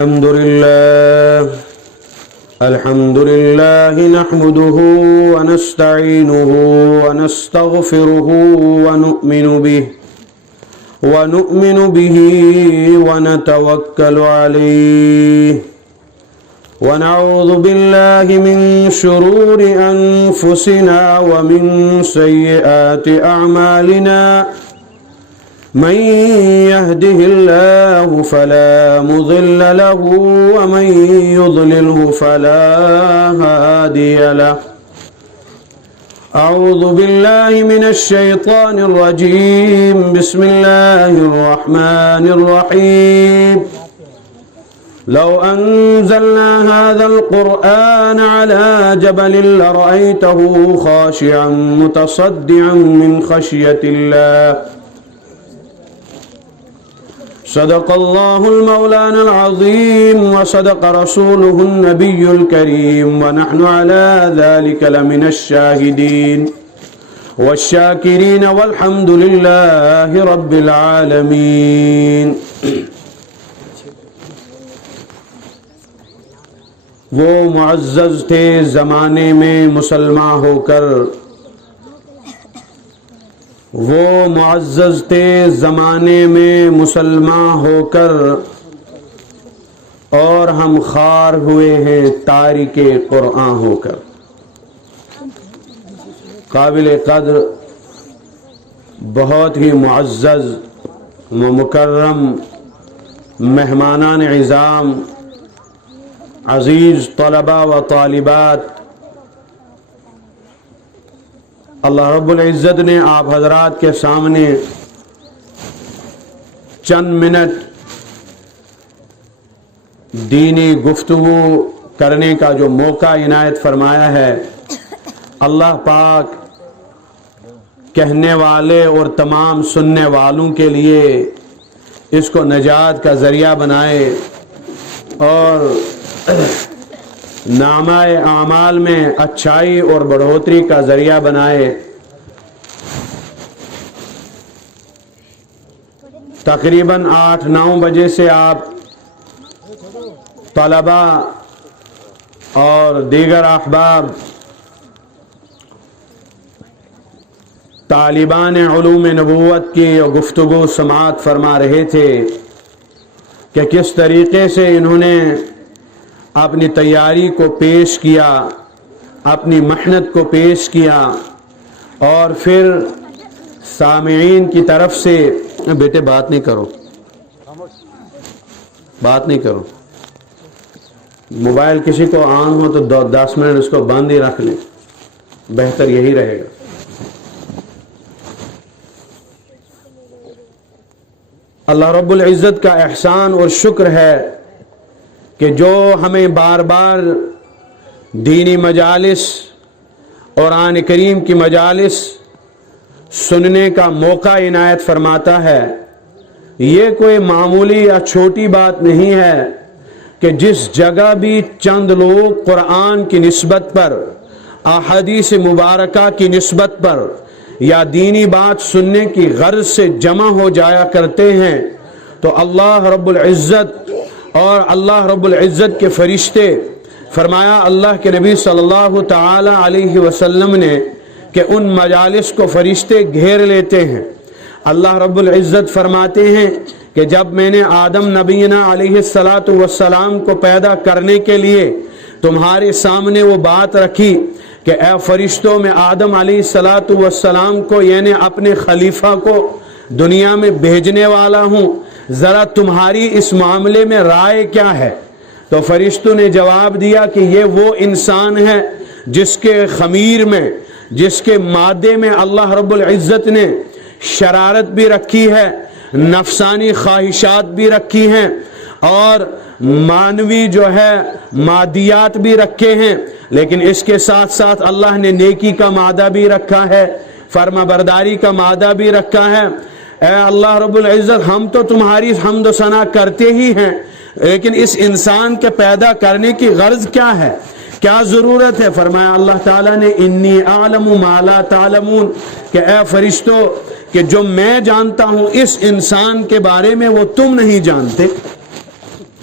الحمد لله نحمده ونستعينه ونستغفره ونؤمن به ونتوكل عليه ونعوذ بالله من شرور أنفسنا ومن سيئات أعمالنا من يهده الله فلا مضل له ومن يضلله فلا هادي له أعوذ بالله من الشيطان الرجيم بسم الله الرحمن الرحيم لو أنزلنا هذا القرآن على جبل لرأيته خاشعا متصدعا من خشية الله صدق الله المولانا العظيم وصدق رسوله النبي الكريم ونحن على ذلك لمن الشاهدين والشاكرين والحمد لله رب العالمين. وہ معزز تھے زمانے میں مسلمان ہو کر، وہ معزز تھے زمانے میں مسلمان ہو کر، اور ہم خوار ہوئے ہیں تارک قرآن ہو کر. قابل قدر، بہت ہی معزز و مکرم مہمانان عظام، عزیز طلباء و طالبات، اللہ رب العزت نے آپ حضرات کے سامنے چند منٹ دینی گفتگو کرنے کا جو موقع عنایت فرمایا ہے، اللہ پاک کہنے والے اور تمام سننے والوں کے لیے اس کو نجات کا ذریعہ بنائے اور نامہ اعمال میں اچھائی اور بڑھوتری کا ذریعہ بنائے. تقریباً 8-9 بجے سے آپ طلباء اور دیگر احباب طالبان علوم نبوت کی گفتگو سماعت فرما رہے تھے کہ کس طریقے سے انہوں نے اپنی تیاری کو پیش کیا، اپنی محنت کو پیش کیا، اور پھر سامعین کی طرف سے بیٹے بات نہیں کرو، موبائل کسی کو آن ہو تو 10 منٹ اس کو بند ہی رکھ لیں، بہتر یہی رہے گا. اللہ رب العزت کا احسان اور شکر ہے کہ جو ہمیں بار بار دینی مجالس اور قرآن کریم کی مجالس سننے کا موقع عنایت فرماتا ہے. یہ کوئی معمولی یا چھوٹی بات نہیں ہے کہ جس جگہ بھی چند لوگ قرآن کی نسبت پر، احادیث مبارکہ کی نسبت پر یا دینی بات سننے کی غرض سے جمع ہو جایا کرتے ہیں تو اللہ رب العزت اور اللہ رب العزت کے فرشتے، فرمایا اللہ کے نبی صلی اللہ تعالی علیہ وسلم نے کہ ان مجالس کو فرشتے گھیر لیتے ہیں. اللہ رب العزت فرماتے ہیں کہ جب میں نے آدم نبینا علیہ السلام کو پیدا کرنے کے لیے تمہارے سامنے وہ بات رکھی کہ اے فرشتوں، میں آدم علیہ السلام کو یعنی اپنے خلیفہ کو دنیا میں بھیجنے والا ہوں، ذرا تمہاری اس معاملے میں رائے کیا ہے؟ تو فرشتوں نے جواب دیا کہ یہ وہ انسان ہے جس کے خمیر میں، جس کے مادے میں اللہ رب العزت نے شرارت بھی رکھی ہے، نفسانی خواہشات بھی رکھی ہیں، اور مانوی جو ہے مادیات بھی رکھے ہیں، لیکن اس کے ساتھ ساتھ اللہ نے نیکی کا مادہ بھی رکھا ہے، فرما برداری کا مادہ بھی رکھا ہے. اے اللہ رب العزت، ہم تو تمہاری حمد و ثنا کرتے ہی ہیں، لیکن اس انسان کے پیدا کرنے کی غرض کیا ہے، کیا ضرورت ہے؟ فرمایا اللہ تعالیٰ نے انی اعلم ما لا تعلمون، کہ اے فرشتوں کہ جو میں جانتا ہوں اس انسان کے بارے میں وہ تم نہیں جانتے.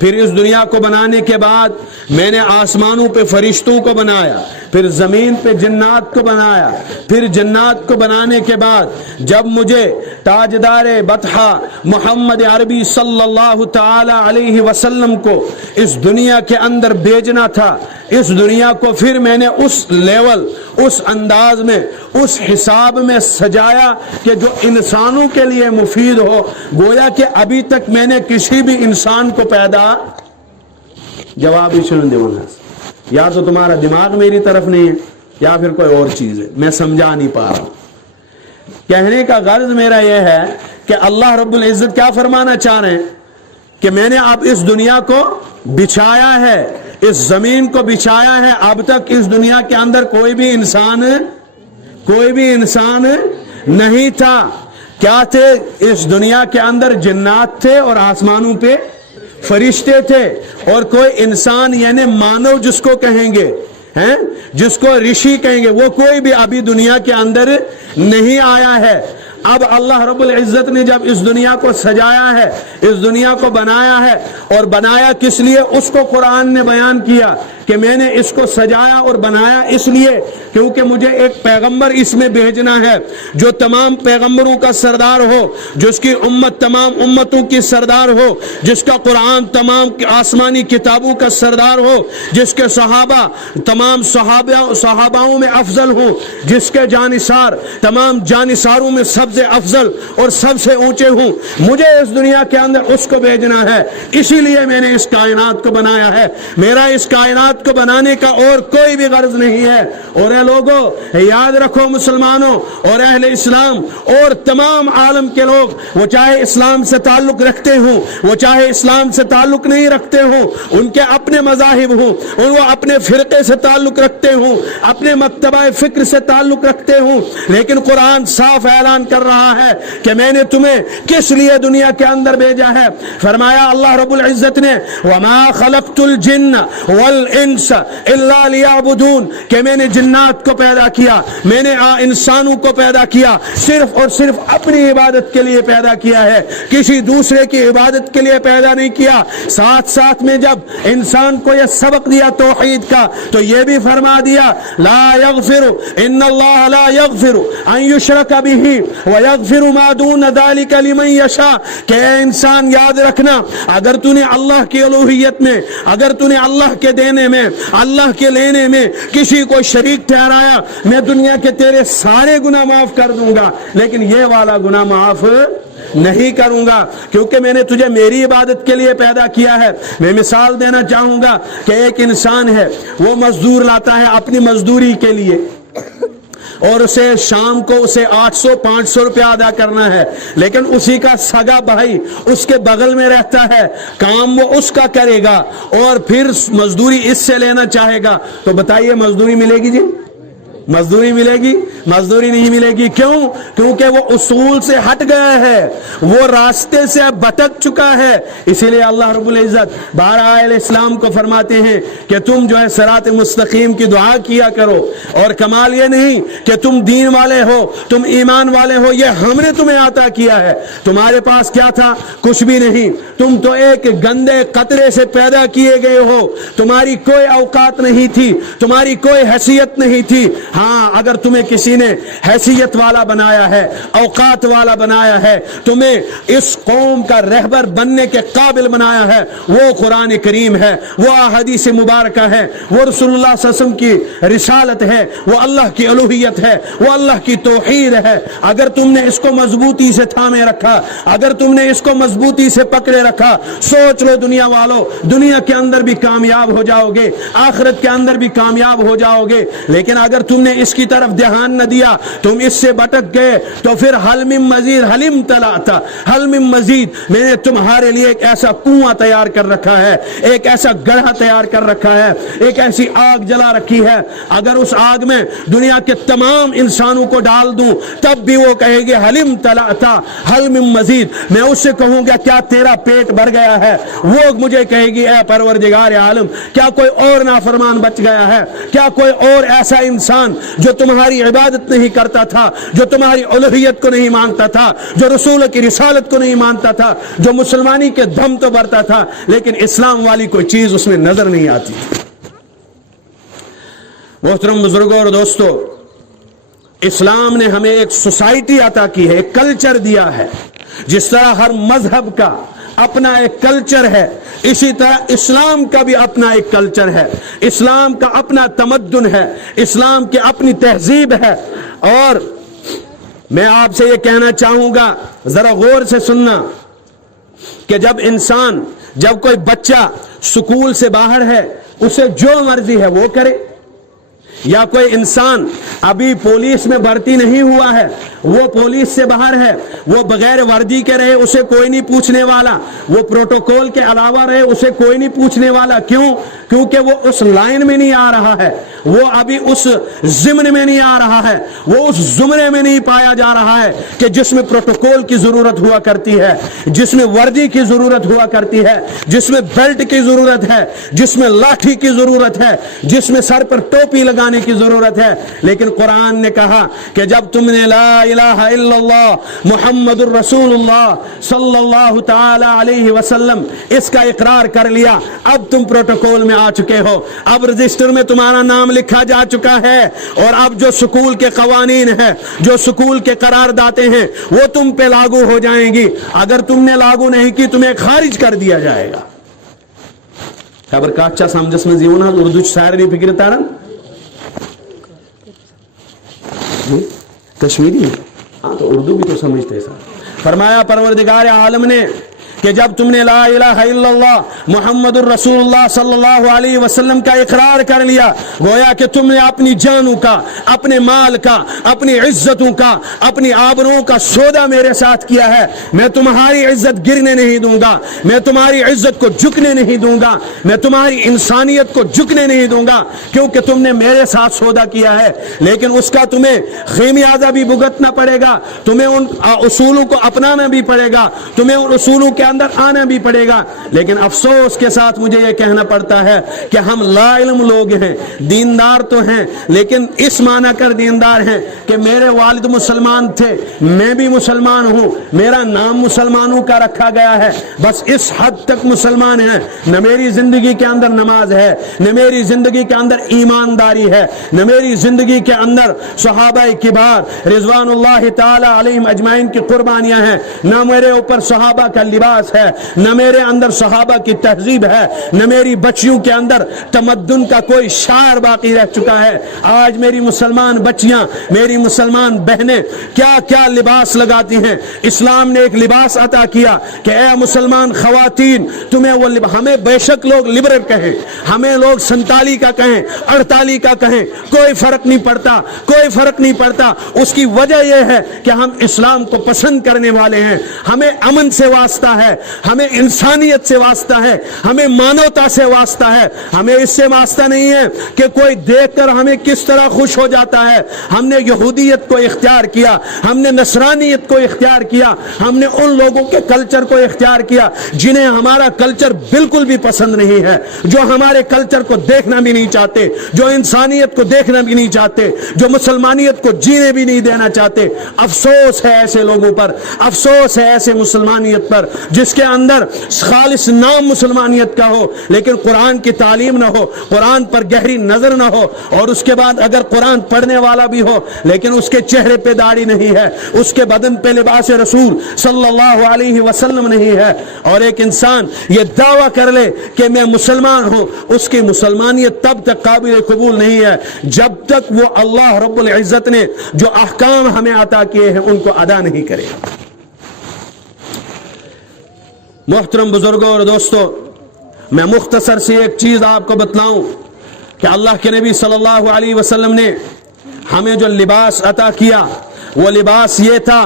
پھر اس دنیا کو بنانے کے بعد میں نے آسمانوں پہ فرشتوں کو بنایا، پھر زمین پہ جنات کو بنایا، پھر جنات کو بنانے کے بعد جب مجھے تاجدار بطحہ محمد عربی صلی اللہ تعالی علیہ وسلم کو اس دنیا کے اندر بھیجنا تھا، اس دنیا کو پھر میں نے اس لیول، اس انداز میں، اس حساب میں سجایا کہ جو انسانوں کے لیے مفید ہو۔ گویا کہ ابھی تک میں نے کسی بھی انسان کو پیدا، جواب ہی سن دے، یا تو تمہارا دماغ میری طرف نہیں ہے یا پھر کوئی اور چیز ہے، میں سمجھا نہیں پا رہا ہوں۔ کہنے کا غرض میرا یہ ہے کہ اللہ رب العزت کیا فرمانا چاہ رہے ہیں کہ میں نے اب اس دنیا کو بچھایا ہے، اس زمین کو بچھایا ہے۔ اب تک اس دنیا کے اندر کوئی بھی انسان نہیں تھا۔ کیا تھے اس دنیا کے اندر؟ جنات تھے اور آسمانوں پہ فرشتے تھے، اور کوئی انسان یعنی مانو جس کو کہیں گے، ہیں جس کو رشی کہیں گے، وہ کوئی بھی ابھی دنیا کے اندر نہیں آیا ہے۔ اب اللہ رب العزت نے جب اس دنیا کو سجایا ہے، اس دنیا کو بنایا ہے، اور بنایا کس لیے اس کو قرآن نے بیان کیا کہ میں نے اس کو سجایا اور بنایا اس لیے کیونکہ مجھے ایک پیغمبر اس میں بھیجنا ہے جو تمام پیغمبروں کا سردار ہو، جس کی امت تمام امتوں کی سردار ہو، جس کا قرآن تمام آسمانی کتابوں کا سردار ہو، جس کے صحابہ تمام صحاباؤں میں افضل ہوں، جس کے جانثار تمام جانثاروں میں سب سے افضل اور سب سے اونچے ہوں۔ مجھے اس دنیا کے اندر اس کو بھیجنا ہے، اسی لیے میں نے اس کائنات کو بنایا ہے۔ میرا اس کائنات کو بنانے کا اور کوئی بھی غرض نہیں ہے۔ اور اے لوگوں یاد رکھو، مسلمانوں اور اہل اسلام اور تمام عالم کے لوگ، وہ چاہے اسلام سے تعلق رکھتے ہوں، وہ چاہے اسلام سے تعلق نہیں رکھتے ہوں، ان کے اپنے مذاہب ہوں، اور وہ اپنے فرقے سے تعلق رکھتے ہوں، اپنے مکتبہ فکر سے تعلق رکھتے ہوں، لیکن قرآن صاف اعلان کر رہا ہے کہ میں نے تمہیں کس لیے دنیا کے اندر بھیجا ہے۔ فرمایا اللہ رب العزت نے وَمَا خَلَقْتُ الْجِنَّ وَالْإِنسَ إِلَّا لِيَعْبُدُونَ، کہ میں نے جنات کو پیدا کیا، میں نے انسانوں کو پیدا کیا، صرف اور صرف اپنی عبادت کے لیے پیدا کیا ہے، کسی دوسرے کی عبادت کے لیے پیدا نہیں کیا۔ ساتھ ساتھ میں جب انسان کو یہ سبق دیا توحید کا تو یہ بھی فرما دیا لا یغفر ان اللہ لا یغفر ان یشرک بہ ویغفر ما دون ذلک لمن یشاء، کہ اے انسان یاد رکھنا، اگر تو نے اللہ کی الوہیت میں، اگر تو نے اللہ کے دینے میں، اللہ کے لینے میں کسی کو شریک ٹھہرایا، میں دنیا کے تیرے سارے گناہ معاف کر دوں گا، لیکن یہ والا گناہ معاف نہیں کروں گا، کیونکہ میں نے تجھے میری عبادت کے لیے پیدا کیا ہے۔ میں مثال دینا چاہوں گا کہ ایک انسان ہے، وہ مزدور لاتا ہے اپنی مزدوری کے لیے، اور اسے شام کو اسے 800-500 روپیہ ادا کرنا ہے، لیکن اسی کا سگا بھائی اس کے بغل میں رہتا ہے، کام وہ اس کا کرے گا اور پھر مزدوری اس سے لینا چاہے گا، تو بتائیے مزدوری ملے گی؟ جی مزدوری ملے گی؟ مزدوری نہیں ملے گی۔ کیوں؟ کیونکہ وہ اصول سے ہٹ گیا ہے، وہ راستے سے بھٹک چکا ہے۔ اسی لیے اللہ رب العزت بارہ اہل اسلام کو فرماتے ہیں کہ تم جو ہے صراط مستقیم کی دعا کیا کرو، اور کمال یہ نہیں کہ تم دین والے ہو، تم ایمان والے ہو، یہ ہم نے تمہیں عطا کیا ہے۔ تمہارے پاس کیا تھا؟ کچھ بھی نہیں، تم تو ایک گندے قطرے سے پیدا کیے گئے ہو، تمہاری کوئی اوقات نہیں تھی، تمہاری کوئی حیثیت نہیں تھی۔ ہاں اگر تمہیں کسی نے حیثیت والا بنایا ہے، اوقات والا بنایا ہے، تمہیں اس قوم کا رہبر بننے کے قابل بنایا ہے، وہ قرآن کریم ہے، وہ احادیث مبارکہ ہے، وہ رسول اللہ صلی اللہ علیہ وسلم کی رسالت ہے، وہ اللہ کی الوہیت ہے، وہ اللہ کی توحید ہے۔ اگر تم نے اس کو مضبوطی سے تھامے رکھا، اگر تم نے اس کو مضبوطی سے پکڑے رکھا، سوچ لو دنیا والو، دنیا کے اندر بھی کامیاب ہو جاؤ گے، آخرت کے اندر بھی کامیاب ہو جاؤ گے۔ لیکن اگر تم نے اس کی طرف دھیان نہ دیا، تم اس سے بھٹک گئے، تو پھر حل من مزید، حلم تلاتا حل من مزید، میں نے تمہارے لیے ایک ایسا کنواں تیار کر رکھا ہے، ایک ایسا گڑھا تیار کر رکھا ہے، ایک ایسی آگ جلا رکھی ہے، اگر اس آگ میں دنیا کے تمام انسانوں کو ڈال دوں تب بھی وہ کہے گی حلم تلاتا حل من مزید، میں اس سے کہوں گا کیا تیرا پیٹ بھر گیا ہے؟ وہ مجھے کہے گی اے پروردگار عالم، کیا کوئی اور نافرمان بچ گیا ہے؟ کیا کوئی اور ایسا انسان جو جو تمہاری عبادت نہیں کرتا تھا, جو تمہاری الوہیت کو نہیں مانتا تھا, جو رسول کی رسالت کو نہیں مانتا تھا, جو مسلمانی کے دم تو بھرتا تھا لیکن اسلام والی کوئی چیز اس میں نظر نہیں آتی. محترم بزرگوں اور دوستو, اسلام نے ہمیں ایک سوسائٹی عطا کی ہے, ایک کلچر دیا ہے. جس طرح ہر مذہب کا اپنا ایک کلچر ہے, اسی طرح اسلام کا بھی اپنا ایک کلچر ہے, اسلام کا اپنا تمدن ہے, اسلام کی اپنی تہذیب ہے. اور میں آپ سے یہ کہنا چاہوں گا, ذرا غور سے سننا, کہ جب کوئی بچہ سکول سے باہر ہے, اسے جو مرضی ہے وہ کرے, یا کوئی انسان ابھی پولیس میں بھرتی نہیں ہوا ہے, وہ پولیس سے باہر ہے, وہ بغیر وردی کے رہے, اسے کوئی نہیں پوچھنے والا, وہ پروٹوکول کے علاوہ رہے, اسے کوئی نہیں پوچھنے والا. کیوں؟ کیونکہ وہ اس لائن میں نہیں آ رہا ہے, وہ ابھی اس ضمن میں نہیں آ رہا ہے, وہ اس زمرے میں نہیں پایا جا رہا ہے کہ جس میں پروٹوکول کی ضرورت ہوا کرتی ہے, جس میں وردی کی ضرورت ہوا کرتی ہے, جس میں بیلٹ کی ضرورت ہے, جس میں لاٹھی کی ضرورت ہے, جس میں سر پر ٹوپی لگانے کی ضرورت ہے. لیکن قرآن نے کہا کہ جب تم نے لا الہ الا اللہ محمد الرسول اللہ صلی اللہ تعالی علیہ وسلم اس کا اقرار کر لیا, اب تم پروٹوکول میں آ چکے ہو, اب رجسٹر میں تمہارا نام لکھا جا چکا ہے, اور اب جو سکول کے قوانین ہیں, جو سکول کے قراردادیں ہیں, وہ تم پہ لاگو ہو جائیں گی. اگر تم نے لاگو نہیں کی تمہیں خارج کر دیا جائے گا. خبر کا اچھا سمجھس میں زیونا اردو شاعر نہیں فکر تارن کشمیری, ہاں تو اردو بھی تو سمجھتے سر. فرمایا پروردگار عالم نے کہ جب تم نے لا الہ الا اللہ محمد الرسول اللہ صلی اللہ علیہ وسلم کا اقرار کر لیا, گویا کہ تم نے اپنی جانوں کا, اپنے مال کا, اپنی عزتوں کا, اپنی آبروؤں کا سودا میرے ساتھ کیا ہے. میں تمہاری عزت گرنے نہیں دوں گا, میں تمہاری عزت کو جھکنے نہیں دوں گا, میں تمہاری انسانیت کو جھکنے نہیں دوں گا, کیونکہ تم نے میرے ساتھ سودا کیا ہے. لیکن اس کا تمہیں خمیازہ بھی بھگتنا پڑے گا, تمہیں ان اصولوں کو اپنانا بھی پڑے گا, تمہیں ان اصولوں کے اندر آنا بھی پڑے گا. لیکن افسوس کے ساتھ مجھے یہ کہنا پڑتا ہے کہ ہم لا علم لوگ ہیں, دیندار تو ہیں لیکن اس معنی کر دیندار ہیں کہ میرے والد مسلمان تھے, میں بھی مسلمان ہوں, میرا نام مسلمانوں کا رکھا گیا ہے, بس اس حد تک مسلمان ہیں. نہ میری زندگی کے اندر نماز ہے, نہ میری زندگی کے اندر ایمانداری ہے, نہ میری زندگی کے اندر صحابہ کبار رضوان اللہ تعالی علیہم اجمعین کی قربانیاں ہیں, نہ میرے اوپر صحابہ کا لباس ہے, نہ میرے اندر صحابہ کی تہذیب ہے, نہ میری بچیوں کے اندر تمدن کا کوئی شعر باقی رہ چکا ہے. آج میری مسلمان بچیاں, میری مسلمان بہنیں کیا کیا لباس لگاتی ہیں. اسلام نے ایک لباس عطا کیا کہ اے مسلمان خواتین تمہیں وہ ہمیں بے شک لوگ لبرل کہیں, ہمیں لوگ سنتالی کا کہیں, 48 کا کہیں, کوئی فرق نہیں پڑتا, کوئی فرق نہیں پڑتا. اس کی وجہ یہ ہے کہ ہم اسلام کو پسند کرنے والے ہیں, ہمیں امن سے واسطہ ہے, ہمیں انسانیت سے واسطہ ہے, ہمیں مانوتا سے واسطہ ہے. ہمیں اس سے واسطہ نہیں ہے کہ کوئی دیکھ کر ہمیں کس طرح خوش ہو جاتا ہے. ہم نے یہودیت کو اختیار کیا, ہم نے نصرانیت کو اختیار کیا, ہم نے ان لوگوں کے کلچر کو اختیار کیا جنہیں ہمارا کلچر بالکل بھی پسند نہیں ہے, جو ہمارے کلچر کو دیکھنا بھی نہیں چاہتے, جو انسانیت کو دیکھنا بھی نہیں چاہتے, جو مسلمانیت کو جینے بھی نہیں دینا چاہتے. افسوس ہے ایسے لوگوں پر, افسوس ہے ایسے مسلمانیت پر جس کے اندر خالص نام مسلمانیت کا ہو لیکن قرآن کی تعلیم نہ ہو, قرآن پر گہری نظر نہ ہو, اور اس کے بعد اگر قرآن پڑھنے والا بھی ہو لیکن اس کے چہرے پہ داڑھی نہیں ہے, اس کے بدن پہ لباس رسول صلی اللہ علیہ وسلم نہیں ہے, اور ایک انسان یہ دعویٰ کر لے کہ میں مسلمان ہوں, اس کی مسلمانیت تب تک قابل قبول نہیں ہے جب تک وہ اللہ رب العزت نے جو احکام ہمیں عطا کیے ہیں ان کو ادا نہیں کرے. محترم بزرگوں اور دوستوں, میں مختصر سی ایک چیز آپ کو بتلاؤں کہ اللہ کے نبی صلی اللہ علیہ وسلم نے ہمیں جو لباس عطا کیا وہ لباس یہ تھا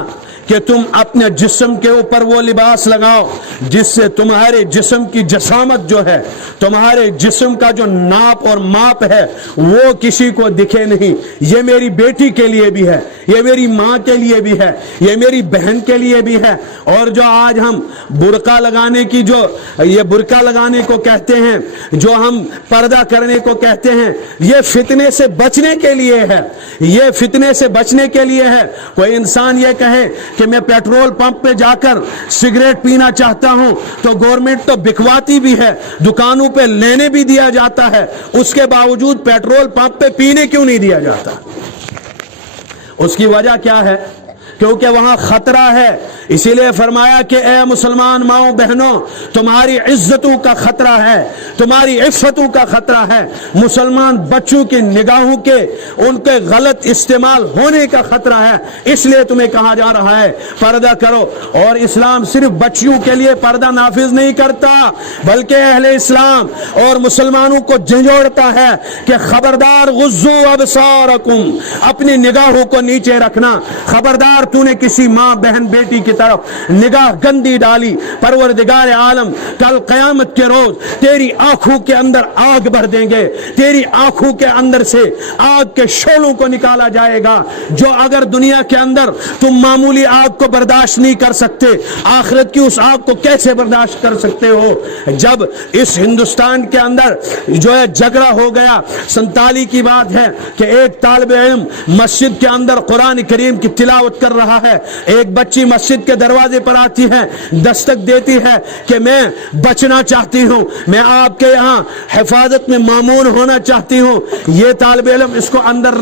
کہ تم اپنے جسم کے اوپر وہ لباس لگاؤ جس سے تمہارے جسم کی جسامت جو ہے، تمہارے جسم کا جو ناپ اور ماپ ہے وہ کسی کو دکھے نہیں۔ یہ میری بیٹی کے لیے بھی ہے، یہ میری ماں کے لیے بھی ہے، یہ میری بہن کے لیے بھی ہے۔ اور جو آج ہم برقع لگانے کی جو یہ برقع لگانے کو کہتے ہیں، جو ہم پردہ کرنے کو کہتے ہیں، یہ فتنے سے بچنے کے لیے ہے، یہ فتنے سے بچنے کے لیے ہے۔ کوئی انسان یہ کہے کہ میں پیٹرول پمپ پہ جا کر سگریٹ پینا چاہتا ہوں تو گورنمنٹ تو بکواتی بھی ہے، دکانوں پہ لینے بھی دیا جاتا ہے، اس کے باوجود پیٹرول پمپ پہ پینے کیوں نہیں دیا جاتا؟ اس کی وجہ کیا ہے؟ کیونکہ وہاں خطرہ ہے۔ اسی لیے فرمایا کہ اے مسلمان ماؤں بہنوں، تمہاری عزتوں کا خطرہ ہے، تمہاری عفتوں کا خطرہ ہے، مسلمان بچوں کی نگاہوں کے ان کے غلط استعمال ہونے کا خطرہ ہے۔ اس لیے تمہیں کہا جا رہا ہے پردہ کرو۔ اور اسلام صرف بچیوں کے لیے پردہ نافذ نہیں کرتا، بلکہ اہل اسلام اور مسلمانوں کو جھنجھوڑتا ہے کہ خبردار غضوا ابصارکم، اپنی نگاہوں کو نیچے رکھنا۔ خبردار تو نے کسی ماں بہن بیٹی کی طرف نگاہ گندی ڈالی، پروردگار عالم کل قیامت کے روز تیری آنکھوں کے اندر آگ بھر دیں گے، تیری آنکھوں کے اندر سے آگ کے شعلوں کو نکالا جائے گا۔ جو اگر دنیا کے اندر تم معمولی آگ کو برداشت نہیں کر سکتے، آخرت کی اس آگ کو کیسے برداشت کر سکتے ہو؟ جب اس ہندوستان کے اندر جو ہے جھگڑا ہو گیا، 47 کی بات ہے کہ ایک طالب علم مسجد کے اندر قرآن کریم کی تلاوت کر رہا ہے، ایک بچی مسجد کے دروازے پر آتی ہے، دستک دیتی ہے کہ میں بچنا چاہتی ہوں، میں آپ کے یہاں حفاظت میں مامون ہونا چاہتی ہوں۔ یہ طالب علم اس کو اندر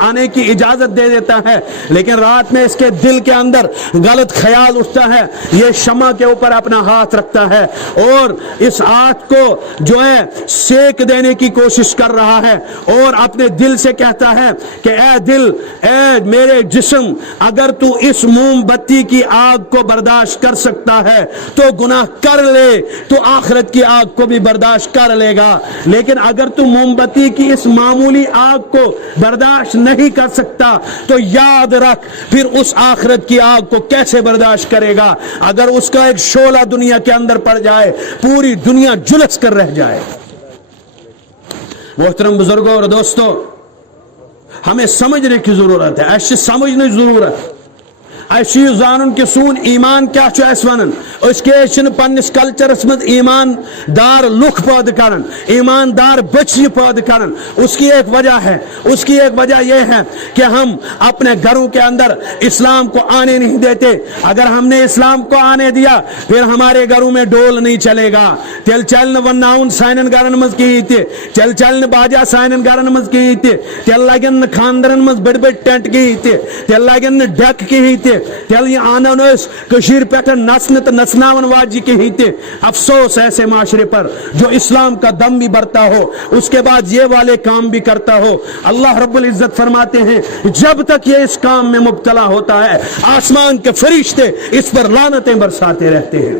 آنے کی اجازت دے دیتا ہے، لیکن رات میں اس کے دل کے اندر غلط خیال اٹھتا ہے، یہ شمع کے اوپر اپنا ہاتھ رکھتا ہے اور اس آگ کو جو ہے سیک دینے کی کوشش کر رہا ہے، اور اپنے دل سے کہتا ہے کہ اے دل، اے میرے جسم، اگر تو اس موم بتی کی آگ کو برداشت کر سکتا ہے تو گناہ کر لے، تو آخرت کی آگ کو بھی برداشت کر لے گا، لیکن اگر تو موم بتی کی اس معمولی آگ کو برداشت نہیں کر سکتا تو یاد رکھ پھر اس آخرت کی آگ کو کیسے برداشت کرے گا؟ اگر اس کا ایک شعلہ دنیا کے اندر پڑ جائے، پوری دنیا جلس کر رہ جائے۔ محترم بزرگوں اور دوستوں، ہمیں سمجھنے کی ضرورت ہے، ایسی سمجھنے کی ضرورت۔ ایسی زانن کہ سون ایمان کیا چھو اس ونن، اس کے چھن پنس کلچرس مز ایماندار لوک پید کرن، ایماندار بچی پید کرن۔ اس کی ایک وجہ ہے، اس کی ایک وجہ یہ ہے کہ ہم اپنے گھروں کے اندر اسلام کو آنے نہیں دیتے۔ اگر ہم نے اسلام کو آنے دیا پھر ہمارے گھروں میں ڈول نہیں چلے گا، تیل چلن وناؤن سائنن گھرن مز کی تے، تیل چلن باجا سائنن گھرن مز کی تے، تیل لگن خاندرن مز بڑ بڑ ٹینٹ کی تے، تیل لگن ڈیک کی تے، تیل یہ آنن اس کشیر پیٹر نسنت نسناون واجی کی ہی تے۔ افسوس ایسے معاشرے پر جو اسلام کا دم بھی برتا ہو، اس کے بعد یہ والے کام بھی کرتا ہو۔ اللہ رب العزت فرماتے ہیں جب تک یہ اس کام میں مبتلا ہوتا ہے آسمان کے فرشتے اس پر لعنتیں برساتے رہتے ہیں۔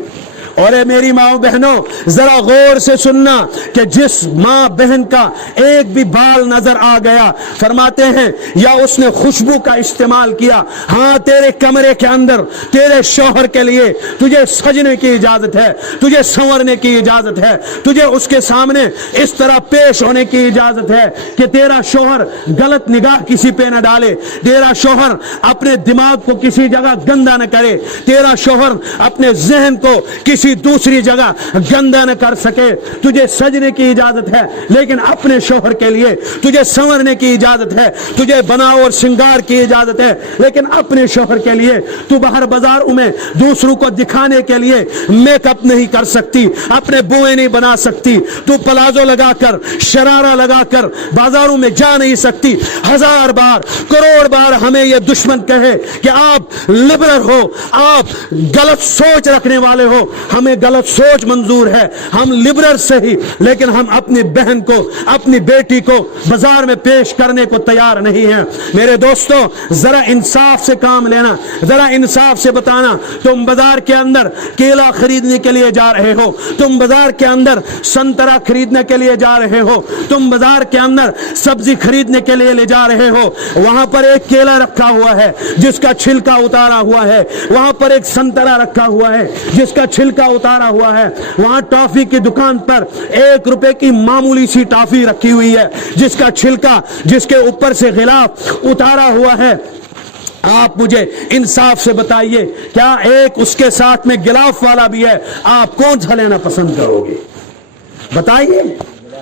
اور اے میری ماں بہنوں، ذرا غور سے سننا کہ جس ماں بہن کا ایک بھی بال نظر آ گیا، فرماتے ہیں یا اس نے خوشبو کا استعمال کیا، ہاں تیرے کمرے کے اندر تیرے شوہر کے لیے تجھے سجنے کی اجازت ہے، تجھے سنورنے کی اجازت ہے، تجھے اس کے سامنے اس طرح پیش ہونے کی اجازت ہے کہ تیرا شوہر غلط نگاہ کسی پہ نہ ڈالے، تیرا شوہر اپنے دماغ کو کسی جگہ گندا نہ کرے، تیرا شوہر اپنے ذہن کو کسی دوسری جگہ گندا نہ کر سکے۔ تجھے سجنے کی اجازت ہے، لیکن اپنے شوہر کے لیے تجھے سنورنے کی اجازت ہے، تجھے بناؤ اور سنگار کی اجازت ہے، لیکن اپنے شوہر کے لیے تو باہر بازاروں میں دوسروں کو دکھانے کے لیے میک اپ نہیں کر سکتی، اپنے بوئیں نہیں بنا سکتی، تو پلازو لگا کر شرارہ لگا کر بازاروں میں جا نہیں سکتی۔ ہزار بار کروڑ بار ہمیں یہ دشمن کہے کہ آپ لبرل ہو، آپ غلط سوچ رکھنے والے ہو، ہمیں غلط سوچ منظور ہے، ہم لبرل سے ہی، لیکن ہم اپنی بہن کو، اپنی بیٹی کو بازار میں پیش کرنے کو تیار نہیں ہیں۔ میرے دوستو، ذرا انصاف سے کام لینا، ذرا انصاف سے بتانا۔ تم بازار کے اندر کیلا خریدنے کے لیے جا رہے ہو، تم بازار کے اندر سنترا خریدنے کے لیے جا رہے ہو، تم بازار کے اندر سبزی خریدنے کے لیے لے جا رہے ہو، وہاں پر ایک کیلا رکھا ہوا ہے جس کا چھلکا اتارا ہوا ہے، وہاں پر ایک سنترا رکھا ہوا ہے جس کا چھلکا اتارا ہوا ہے، وہاں ٹافی کی دکان پر 1 روپے کی معمولی سی ٹافی رکھی ہوئی ہے جس کا چھلکا، جس کے اوپر سے غلاف اتارا ہوا ہے۔ آپ مجھے انصاف سے بتائیے، کیا ایک اس کے ساتھ میں غلاف والا بھی ہے، آپ کون سا لینا پسند کرو گے؟ بتائیے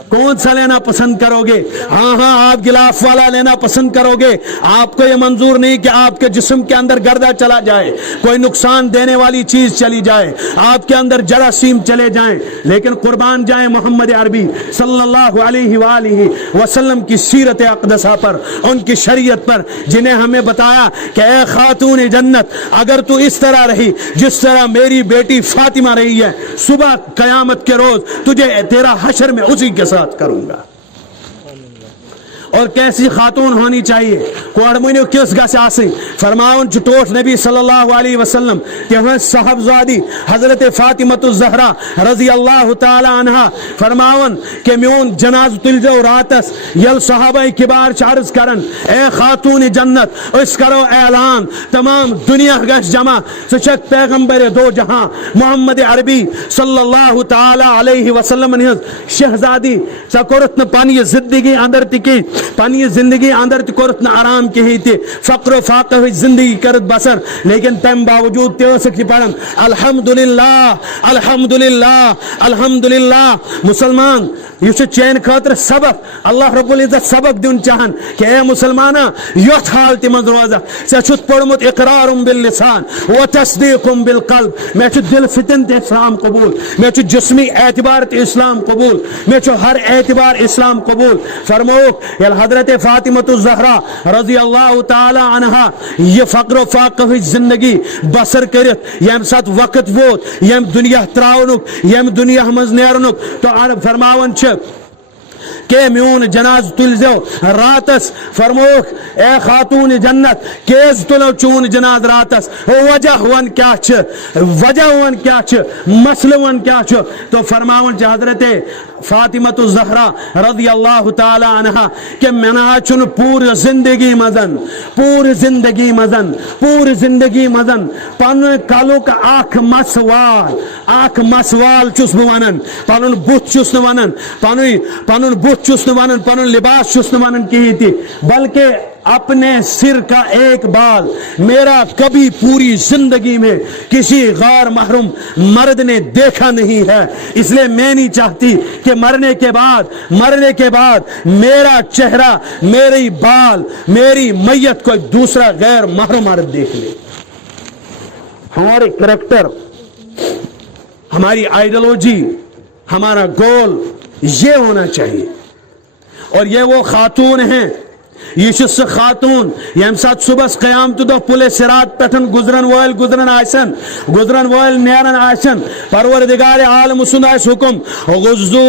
کون سا لینا پسند کرو گے؟ ہاں آپ غلاف والا لینا پسند کرو گے۔ آپ کو یہ منظور نہیں کہ آپ کے جسم کے اندر گردہ چلا جائے، کوئی نقصان دینے والی چیز چلی جائے، آپ کے اندر جراثیم چلے جائیں، لیکن قربان جائیں محمد عربی صلی اللہ علیہ وآلہ وسلم کی سیرت اقدسہ پر، ان کی شریعت پر، جنہیں ہمیں بتایا کہ اے خاتون جنت، اگر تو اس طرح رہی جس طرح میری بیٹی فاطمہ رہی ہے، صبح قیامت کے روز تجھے تیرا حشر میں اسی کے ساتھ کروں گا۔ اور کیسی خاتون ہونی چاہیے؟ کوڑمنیو کس گھس آسیں؟ فرماؤن چٹوٹ نبی صلی اللہ علیہ وسلم کہ ہمیں صاحبزادی حضرت فاطمۃ الزہرا رضی اللہ تعالی عنہ فرماؤن کہ میون جناز تلجو راتس یل صحابہ کبار چارز کرن اے خاتون جنت اس کرو اعلان تمام دنیا گش جمع سچک پیغمبر دو جہاں محمد عربی صلی اللہ تعالی علیہ وسلم شہزادی سکورتن پانی زندگی اندر تکی پانی زندگی اندر تکورت نہ آرام کی ہی تھی، فقر و فاقہ ہوئی زندگی کرت بسر، لیکن تم باوجود تیو سکی پڑھن الحمدللہ الحمدللہ الحمدللہ۔ مسلمان یہ چین خاطر سبق اللہ رب العزت سبق دن چاہن کہ اے مسلمانہ یوت حالت من روزہ سے چھت پڑھمت اقرار باللسان و تصدیق بالقلب، میں چھت دل فتن تے اسلام قبول، میں چھت جسمی اعتبار تے اسلام قبول، میں چھت ہر اعتبار اسلام قبول۔ فرموک یل حضرت فاطمۃ الزہرا رضی اللہ تعالی عنہ یہ فقر و فاقہ ہوئی زندگی بسر کرت یم سات وقت ووت یم دنیا تراؤنک یم دنیا مز نیرنک تو فرماون چھ کہ میون جناز تلزو راتس، فرموک اے خاتون جنت کیز تلو چون جناز راتس، وجہ ون کیا چھ، وجہ ون کیا چھ، مسئلہ ون کیا چھ، تو فرماون چھ حضرت فاطمۃ الزہرا رضی اللہ تعالی عنہ کہ منہا چن پور زندگی مزن پور زندگی مزن پور زندگی مزن پن کالو کا آنکھ مسوال چس بہ ونن، پنن بت چس نہ ونن، پنن بت چس نہ ونن، پنن لباس چس نہ ونن کی تھی، بلکہ اپنے سر کا ایک بال میرا کبھی پوری زندگی میں کسی غیر محرم مرد نے دیکھا نہیں ہے، اس لیے میں نہیں چاہتی کہ مرنے کے بعد میرا چہرہ، میری بال، میری میت کوئی دوسرا غیر محرم مرد دیکھ لے۔ ہمارے کریکٹر، ہماری آئیڈیالوجی، ہمارا گول یہ ہونا چاہیے۔ اور یہ وہ خاتون ہیں، یہ سہ خاتون یم سات صبح قیامت دہ پلے صراط پٹھن گزرن وائل نیرن آسن، پروردگار عالم سند آس حکم غضو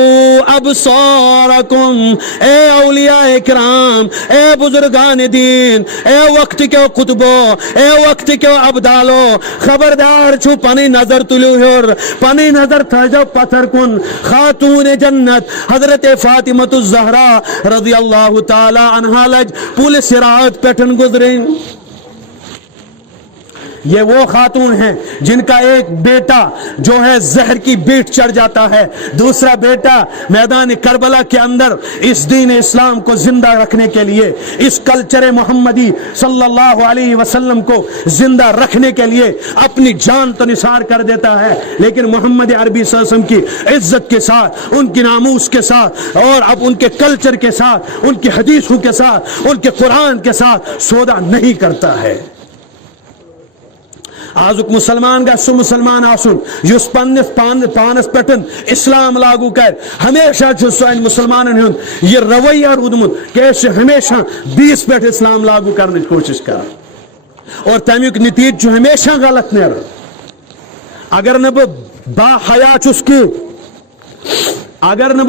ابصارکم، اے اولیاء اکرام، اے بزرگان دین، اے وقت کے قطبو، اے وقت کے ابدالو، خبردار چھو پنی نظر تلیو ہر، پنی نظر تھجو پتھر کن۔ خاتون جنت حضرت فاطمۃ الزہرا رضی اللہ تعالی عنہا لج پولیس صراط پیٹھن گزرین۔ یہ وہ خاتون ہیں جن کا ایک بیٹا جو ہے زہر کی بیٹ چڑھ جاتا ہے، دوسرا بیٹا میدان کربلا کے اندر اس دین اسلام کو زندہ رکھنے کے لیے، اس کلچر محمدی صلی اللہ علیہ وسلم کو زندہ رکھنے کے لیے اپنی جان تو نثار کر دیتا ہے، لیکن محمد عربی صلی اللہ علیہ وسلم کی عزت کے ساتھ، ان کی ناموس کے ساتھ، اور اب ان کے کلچر کے ساتھ، ان کی حدیثوں کے ساتھ، ان کے قرآن کے ساتھ سودا نہیں کرتا ہے۔ آزک مسلمان گا سو مسلمان آسن یس پانس پٹن اسلام لاگو کر، ہمیشہ سان مسلمان ہند یہ رویہ رودمت کہ ہمیشہ بیس پہ اسلام لاگو کرنے کی کوشش کر، اور تمیک نتیج ہمیشہ غلط نیران۔ اگر نہ با حیا چھس کی اگر نہ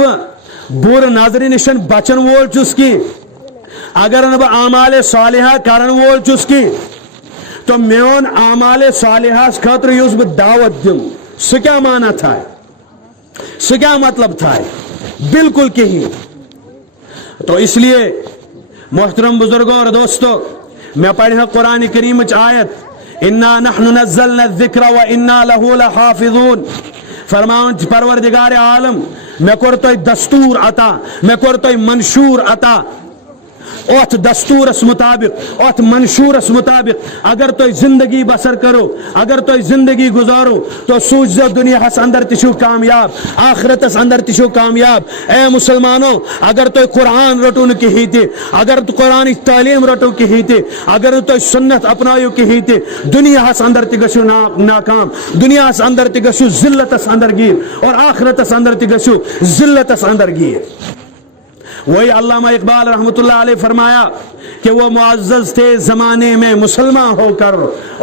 بر نظر نشن بچن وول چھس کی اگر نہ اعمال صالحہ کرن وول چھس کی تو میون اعمال صالحہ خاطر یس بہ دعوت دم سہ کیا مانا تھا سہ کیا مطلب تھا بالکل کہیں. تو اس لیے محترم بزرگوں اور دوستو میں پڑھا قرآن کریم آیت انا نحن نزلنا الذکر و انا له لحافظون. فرمان پروردگار عالم میں کور تو دستور عطا میں کور تو منشور عطا ات دستورس مطابق ات منشورس مطابق اگر تو زندگی بسر کرو اگر تو زندگی گزارو تو سوچ دنیا ہس اندر تشو کامیاب آخرتس اندر تشو کامیاب. اے مسلمانوں اگر تو قرآن رٹو نہ کہی تے اگر تو قرآن تعلیم رٹو کہی تے اگر تو سنت اپنایو کہی تے دنیا ہس اندر تی گشو ناکام دنیا ہس اندر تی گشو ذلتس اندر گیر اور آخرتس اندر تی گشو ذلتس اندر گیر. وہی علامہ اقبال رحمۃ اللہ علیہ فرمایا کہ وہ معزز تھے زمانے میں مسلمان ہو کر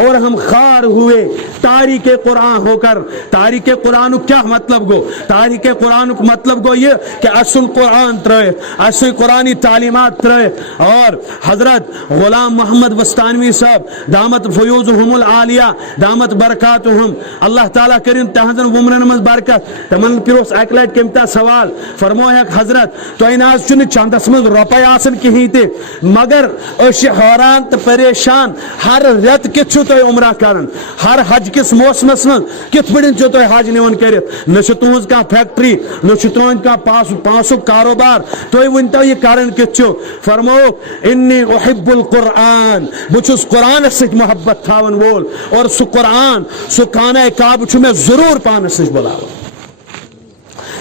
اور ہم خار ہوئے تاریخ قرآن ہو کر. تاریخ قرآن کیا مطلب گو؟ تاریخ قرآن مطلب گو یہ کہ اصل قرآن ترائے اصل قرآنی تعلیمات ترائے. اور حضرت غلام محمد وستانوی صاحب دامت فیوزہم العالیہ دامت برکاتہم اللہ تعالیٰ کرن تہذن ومرن مز برکت تمن کروس اک لٹ کمتا سوال فرمو ہے حضرت تو آز چھ چندس مز روپے آسن کہین تے مگر اس حیران تو پریشان ہر رت کت چھو تھی عمرہ کرن ہر حج کس موسمس من کت پڑن چھو تھی حج نیون کرت نہ تہذ کھانا فیکٹری نہ تہذ کھانا پانسک کاروبار تھی ونتو یہ کرن کت چھو. فرمو انی احب القرآن بچس قرآن ست محبت تھاون وول اور سہ قرآن سہ خانہ کعبہ چھ میں ضرور پانس سچ بلاون.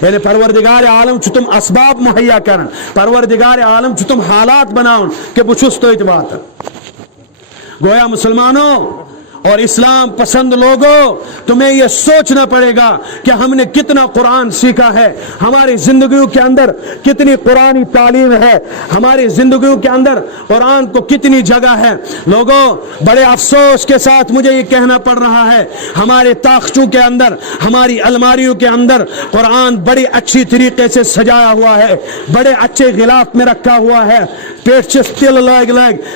یعنی پروردگار عالم چھ تم اسباب مہیا کرن پروردگار عالم چھ تم حالات بناون کہ بچس تو واتن. گویا مسلمانوں اور اسلام پسند لوگوں تمہیں یہ سوچنا پڑے گا کہ ہم نے کتنا قرآن سیکھا ہے ہماری زندگیوں کے اندر کتنی قرآنی تعلیم ہے ہماری زندگیوں کے اندر قرآن کو کتنی جگہ ہے. لوگوں بڑے افسوس کے ساتھ مجھے یہ کہنا پڑ رہا ہے ہمارے تاخچوں کے اندر ہماری الماریوں کے اندر قرآن بڑی اچھی طریقے سے سجایا ہوا ہے بڑے اچھے غلاف میں رکھا ہوا ہے پیٹ چس تل لگ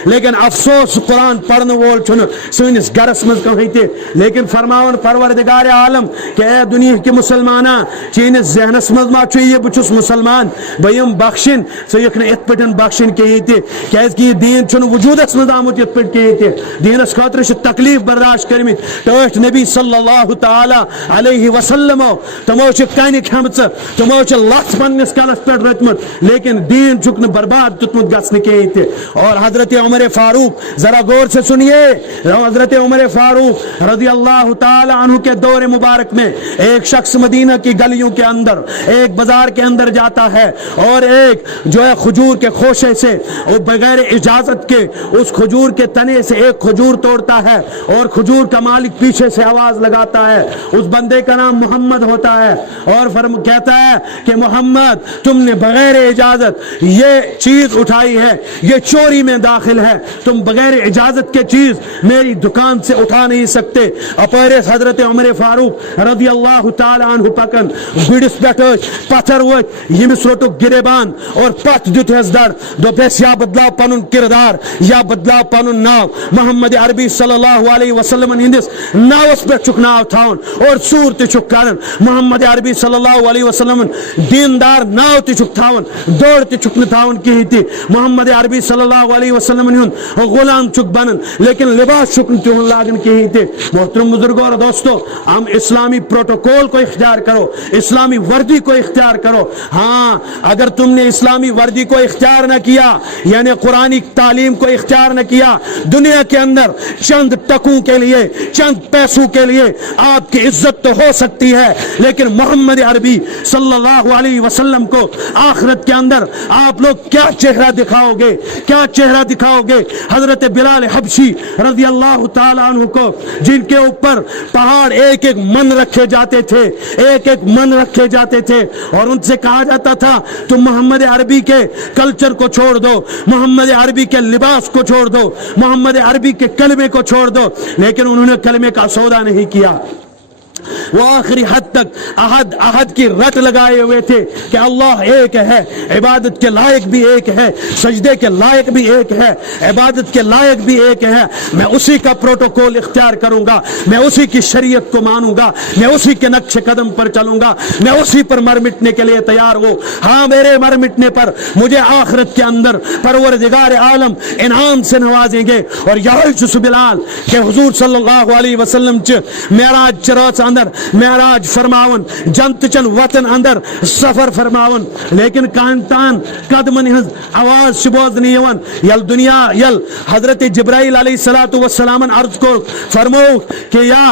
لیکن افسوس قرآن پڑھنے وول چھن سنس گرس مز کہیں تے. لیکن فرماون پروردگار عالم کہ اے دنیا کے مسلمانہ چینس ذہنس مز ما چھو یہ بچس مسلمان بہم بخشن سیخ نے ات پٹن بخشن کہیں تے کیاز کہ یہ دین چھن وجودس مز آمت ات پٹ کہیں تے دینس خاطر چھ تکلیف برداشت کرمت ٹوٹ نبی صلی اللہ تعالی علیہ وسلم تمو چھ کانی کھمچ تمو چھ لت پنس کلس پٹ رتمت لیکن دین چھک نہ برباد تتمت گژھن کہیں تے. اور حضرت عمر فاروق ذرا غور سے سنیے حضرت عمر فاروق رضی اللہ تعالی عنہ کے دور مبارک میں ایک شخص مدینہ کی گلیوں کے اندر ایک بازار کے اندر جاتا ہے اور ایک جو ہے کھجور کے خوشے سے وہ بغیر اجازت کے اس کھجور کے تنے سے ایک کھجور توڑتا ہے اور کھجور کا مالک پیچھے سے آواز لگاتا ہے. اس بندے کا نام محمد ہوتا ہے اور کہتا ہے کہ محمد تم نے بغیر اجازت یہ چیز اٹھائی ہے یہ چوری میں داخل ہے تم بغیر اجازت کے چیز میری دکان سے اٹھا نہیں سکتے. اپر حضرت عمر فاروق رضی اللہ تعالی عنہ پکن گڑس پہ پتھر وت یمس روٹو گریبان اور پت دس در دس یا بدلاو پن کردار یا بدلاو پن ناو محمد عربی صلی اللہ علیہ وسلم ہندس ناوس پہ چک ناو تھاون اور ژور تہ چک کرن محمد عربی صلی اللہ علیہ وسلم دیندار ناو تہ چک تھاون دوڑ تہ چک نہ تھاون کہیں تہ محمد عربی صلی اللہ علیہ وسلم غلام چک بنن لیکن لباس چک تہن لاگن کہیں تہ. محترم بزرگوں اور دوستو ہم اسلامی پروٹوکول کو اختیار کرو اسلامی وردی کو اختیار کرو. ہاں اگر تم نے اسلامی وردی کو اختیار نہ کیا یعنی قرآنی تعلیم کو اختیار نہ کیا دنیا کے اندر چند ٹکوں کے لیے چند پیسوں کے لیے آپ کی عزت تو ہو سکتی ہے لیکن محمد عربی صلی اللہ علیہ وسلم کو آخرت کے اندر آپ لوگ کیا چہرہ دکھاؤ گے کیا چہرہ دکھاؤ گے. حضرت بلال حبشی رضی اللہ تعالی عنہ کو جن کے اوپر پہاڑ ایک ایک من رکھے جاتے تھے ایک ایک من رکھے جاتے تھے اور ان سے کہا جاتا تھا تم محمد عربی کے کلچر کو چھوڑ دو محمد عربی کے لباس کو چھوڑ دو محمد عربی کے کلمے کو چھوڑ دو لیکن انہوں نے کلمے کا سودا نہیں کیا. وہ آخری حد تک عہد کی رٹ لگائے ہوئے تھے کہ اللہ ایک ہے, عبادت کے لائق بھی ایک ہے, سجدے کے لائق بھی ایک ہے, عبادت کے لائق بھی ایک ہے. میں اسی کا پروٹوکول اختیار کروں گا, میں اسی کی شریعت کو مانوں گا, میں اسی کے نقش قدم پر چلوں گا, میں اسی پر مر مٹنے کے لیے تیار ہوں. ہاں, میرے مر مٹنے پر مجھے آخرت کے اندر پروردگار عالم انعام سے نوازیں گے. اور یعیش بلال کہ حضور صلی اللہ علیہ وسلم معراج چراس اندر معراج فرماون, جنت چن وطن اندر سفر فرماون, لیکن کانتان قدمن ہز آواز بوزنہ یوان یل دنیا یل حضرت جبرائیل علیہ الصلوۃ والسلام عرض کو فرمو کہ یا